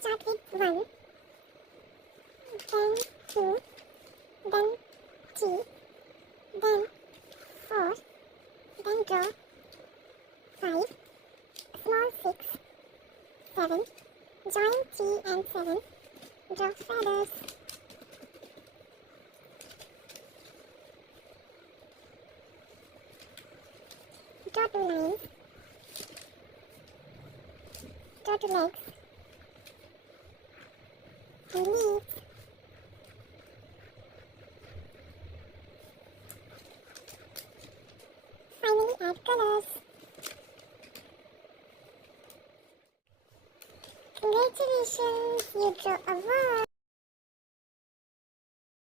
Start with 1, then 2, then 3, then 4, then draw 5, small 6, 7, join 3 and 7, draw feathers. Draw 2 lines, draw 2 legs, and leaves. Finally add colors. Congratulations, you draw a worm.